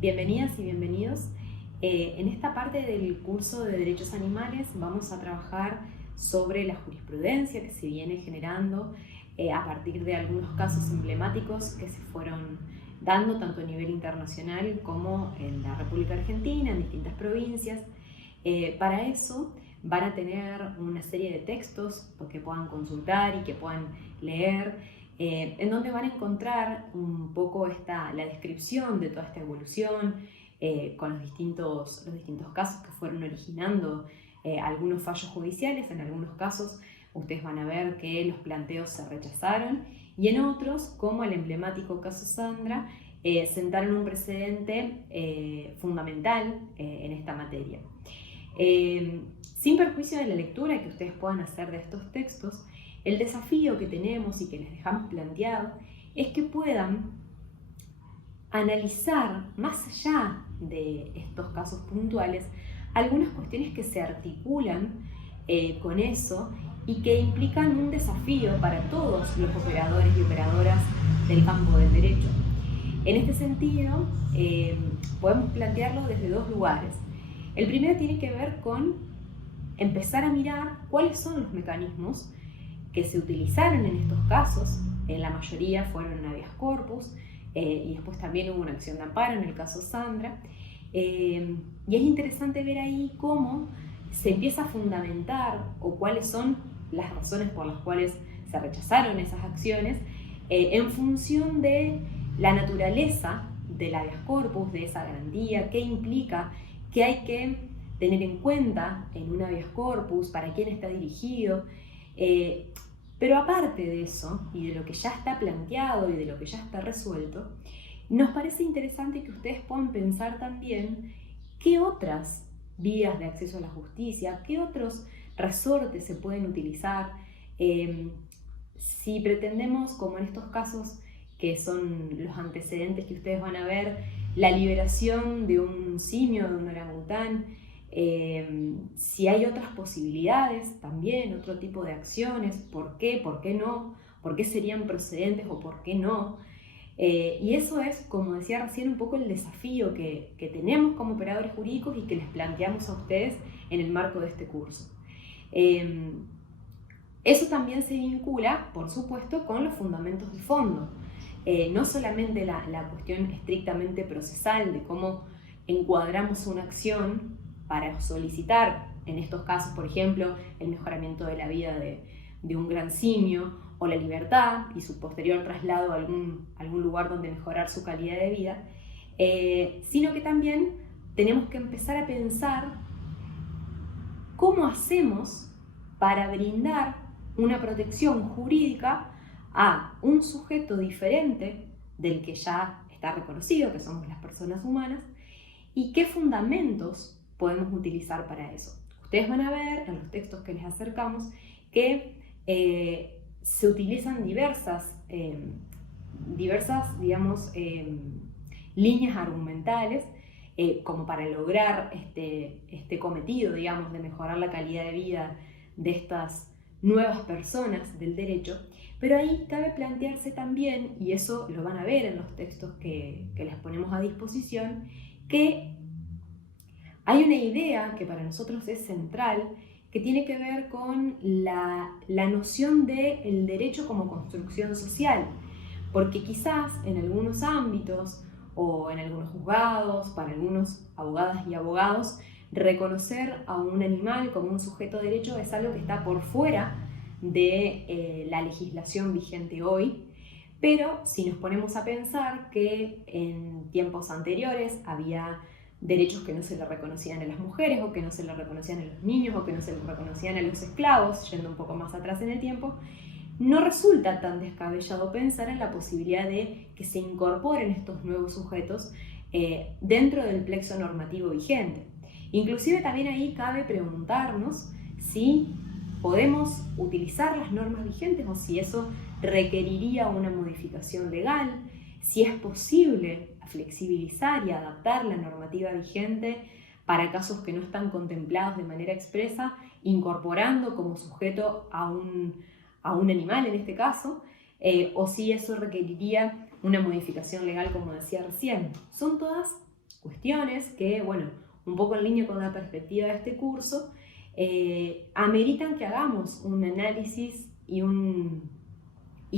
Bienvenidas y bienvenidos. En esta parte del curso de Derechos Animales vamos a trabajar sobre la jurisprudencia que se viene generando a partir de algunos casos emblemáticos que se fueron dando tanto a nivel internacional como en la República Argentina, en distintas provincias. Para eso van a tener una serie de textos que puedan consultar y que puedan leer, en donde van a encontrar un poco la descripción de toda esta evolución, con los distintos casos que fueron originando algunos fallos judiciales. En algunos casos ustedes van a ver que los planteos se rechazaron y en otros, como el emblemático caso Sandra, sentaron un precedente fundamental en esta materia. Sin perjuicio de la lectura que ustedes puedan hacer de estos textos, el desafío que tenemos y que les dejamos planteado es que puedan analizar, más allá de estos casos puntuales, algunas cuestiones que se articulan con eso y que implican un desafío para todos los operadores y operadoras del campo del derecho. En este sentido, podemos plantearlo desde dos lugares. El primero tiene que ver con empezar a mirar cuáles son los mecanismos que se utilizaron en estos casos. En la mayoría fueron en habeas corpus, y después también hubo una acción de amparo en el caso Sandra. Y es interesante ver ahí cómo se empieza a fundamentar o cuáles son las razones por las cuales se rechazaron esas acciones en función de la naturaleza del habeas corpus, de esa garantía, qué implica, qué hay que tener en cuenta en un habeas corpus, para quién está dirigido. Pero aparte de eso, y de lo que ya está planteado y de lo que ya está resuelto, nos parece interesante que ustedes puedan pensar también qué otras vías de acceso a la justicia, qué otros resortes se pueden utilizar. Si pretendemos, como en estos casos que son los antecedentes que ustedes van a ver, la liberación de un simio, de un orangután, si hay otras posibilidades también, otro tipo de acciones, ¿por qué? ¿Por qué no? ¿Por qué serían procedentes o por qué no? Y eso es, como decía recién, un poco el desafío que tenemos como operadores jurídicos y que les planteamos a ustedes en el marco de este curso. Eso también se vincula, por supuesto, con los fundamentos de fondo. No solamente la cuestión estrictamente procesal de cómo encuadramos una acción para solicitar, en estos casos, por ejemplo, el mejoramiento de la vida de un gran simio o la libertad y su posterior traslado a algún lugar donde mejorar su calidad de vida, sino que también tenemos que empezar a pensar cómo hacemos para brindar una protección jurídica a un sujeto diferente del que ya está reconocido, que somos las personas humanas, y qué fundamentos podemos utilizar para eso. Ustedes van a ver en los textos que les acercamos que se utilizan diversas, digamos, líneas argumentales como para lograr este cometido, digamos, de mejorar la calidad de vida de estas nuevas personas del derecho. Pero ahí cabe plantearse también, y eso lo van a ver en los textos que les ponemos a disposición, que hay una idea que para nosotros es central, que tiene que ver con la noción del derecho como construcción social, porque quizás en algunos ámbitos o en algunos juzgados, para algunos abogadas y abogados, reconocer a un animal como un sujeto de derecho es algo que está por fuera de la legislación vigente hoy. Pero si nos ponemos a pensar que en tiempos anteriores había derechos que no se le reconocían a las mujeres, o que no se le reconocían a los niños, o que no se le reconocían a los esclavos, yendo un poco más atrás en el tiempo, no resulta tan descabellado pensar en la posibilidad de que se incorporen estos nuevos sujetos dentro del plexo normativo vigente. Inclusive también ahí cabe preguntarnos si podemos utilizar las normas vigentes o si eso requeriría una modificación legal, si es posible flexibilizar y adaptar la normativa vigente para casos que no están contemplados de manera expresa, incorporando como sujeto a un animal en este caso, o si eso requeriría una modificación legal, como decía recién. Son todas cuestiones que, bueno, un poco en línea con la perspectiva de este curso, ameritan que hagamos un análisis y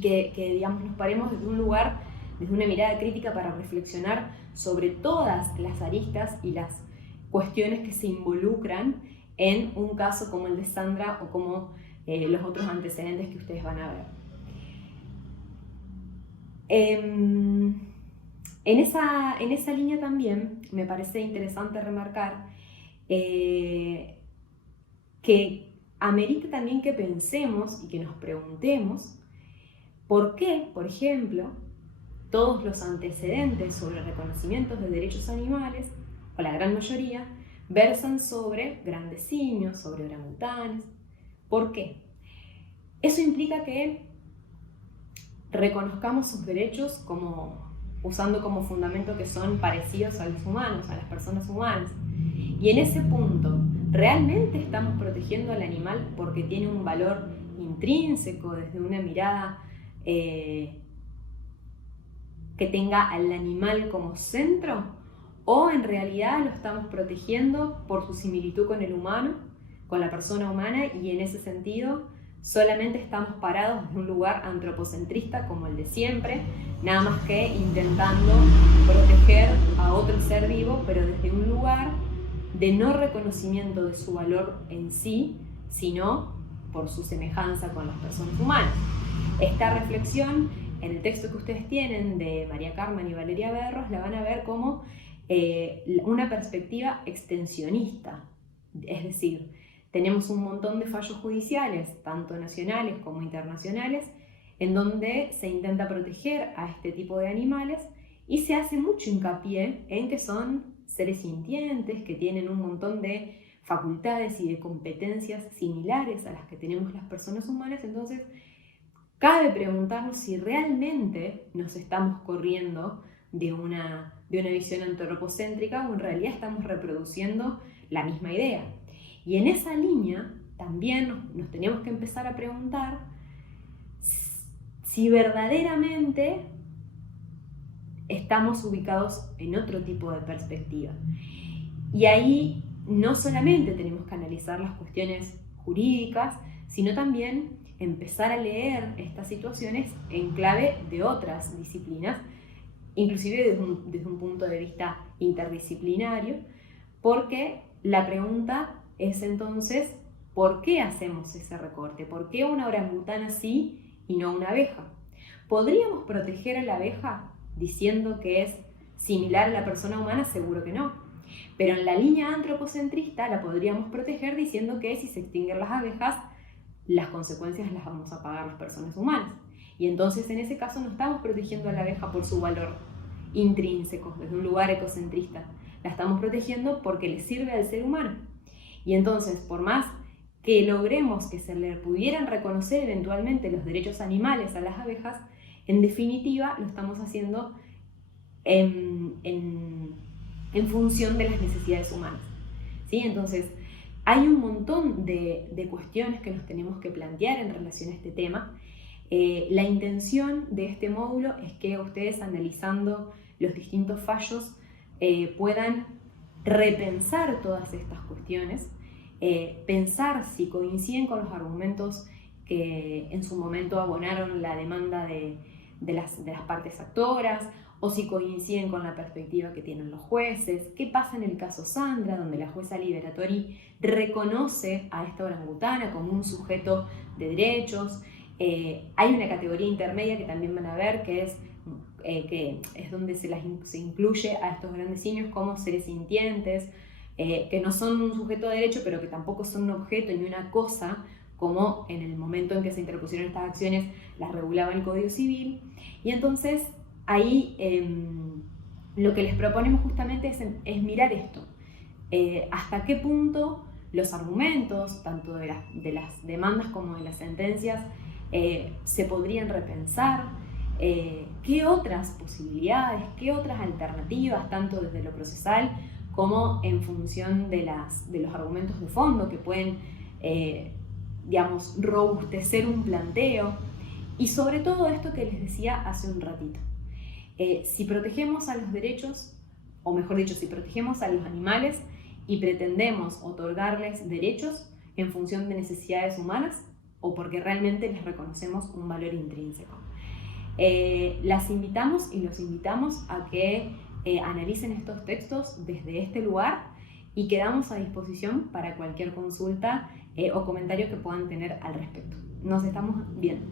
que digamos, nos paremos desde un lugar, desde una mirada crítica para reflexionar sobre todas las aristas y las cuestiones que se involucran en un caso como el de Sandra o como los otros antecedentes que ustedes van a ver. En esa línea también me parece interesante remarcar que amerita también que pensemos y que nos preguntemos por qué, por ejemplo, todos los antecedentes sobre reconocimientos de derechos animales, o la gran mayoría, versan sobre grandes simios, sobre orangutanes. ¿Por qué? Eso implica que reconozcamos sus derechos usando como fundamento que son parecidos a los humanos, a las personas humanas. Y en ese punto, ¿realmente estamos protegiendo al animal porque tiene un valor intrínseco desde una mirada que tenga al animal como centro? ¿O en realidad lo estamos protegiendo por su similitud con el humano, con la persona humana, y en ese sentido solamente estamos parados desde un lugar antropocentrista como el de siempre, nada más que intentando proteger a otro ser vivo, pero desde un lugar de no reconocimiento de su valor en sí, sino por su semejanza con las personas humanas? Esta reflexión, en el texto que ustedes tienen de María Carmen y Valeria Berros, la van a ver como una perspectiva extensionista. Es decir, tenemos un montón de fallos judiciales, tanto nacionales como internacionales, en donde se intenta proteger a este tipo de animales y se hace mucho hincapié en que son seres sintientes, que tienen un montón de facultades y de competencias similares a las que tenemos las personas humanas. Entonces, cabe preguntarnos si realmente nos estamos corriendo de una visión antropocéntrica o en realidad estamos reproduciendo la misma idea. Y en esa línea también nos tenemos que empezar a preguntar si verdaderamente estamos ubicados en otro tipo de perspectiva. Y ahí no solamente tenemos que analizar las cuestiones jurídicas, sino también empezar a leer estas situaciones en clave de otras disciplinas, inclusive desde un punto de vista interdisciplinario, porque la pregunta es entonces, ¿por qué hacemos ese recorte? ¿Por qué una orangutana sí y no una abeja? ¿Podríamos proteger a la abeja diciendo que es similar a la persona humana? Seguro que no. Pero en la línea antropocentrista la podríamos proteger diciendo que si se extinguen las abejas, las consecuencias las vamos a pagar las personas humanas. Y entonces en ese caso no estamos protegiendo a la abeja por su valor intrínseco, desde un lugar ecocentrista. La estamos protegiendo porque le sirve al ser humano. Y entonces, por más que logremos que se le pudieran reconocer eventualmente los derechos animales a las abejas, en definitiva lo estamos haciendo en función de las necesidades humanas. ¿Sí? Entonces, hay un montón de cuestiones que nos tenemos que plantear en relación a este tema. La intención de este módulo es que ustedes, analizando los distintos fallos, puedan repensar todas estas cuestiones, pensar si coinciden con los argumentos que en su momento abonaron la demanda de las partes actoras, o si coinciden con la perspectiva que tienen los jueces. ¿Qué pasa en el caso Sandra, donde la jueza Liberatori reconoce a esta orangutana como un sujeto de derechos? Hay una categoría intermedia que también van a ver, que es donde se incluye a estos grandes simios como seres sintientes, que no son un sujeto de derecho, pero que tampoco son un objeto ni una cosa, como en el momento en que se interpusieron estas acciones las regulaba el Código Civil. Y entonces ahí lo que les proponemos justamente es mirar esto. ¿Hasta qué punto los argumentos, tanto de las demandas como de las sentencias, se podrían repensar? ¿Qué otras posibilidades, qué otras alternativas, tanto desde lo procesal como en función de los argumentos de fondo que pueden, digamos, robustecer un planteo? Y sobre todo esto que les decía hace un ratito. Si protegemos a los derechos o mejor dicho, si protegemos a los animales y pretendemos otorgarles derechos en función de necesidades humanas o porque realmente les reconocemos un valor intrínseco. Las invitamos y los invitamos a que analicen estos textos desde este lugar y quedamos a disposición para cualquier consulta o comentario que puedan tener al respecto. Nos estamos viendo.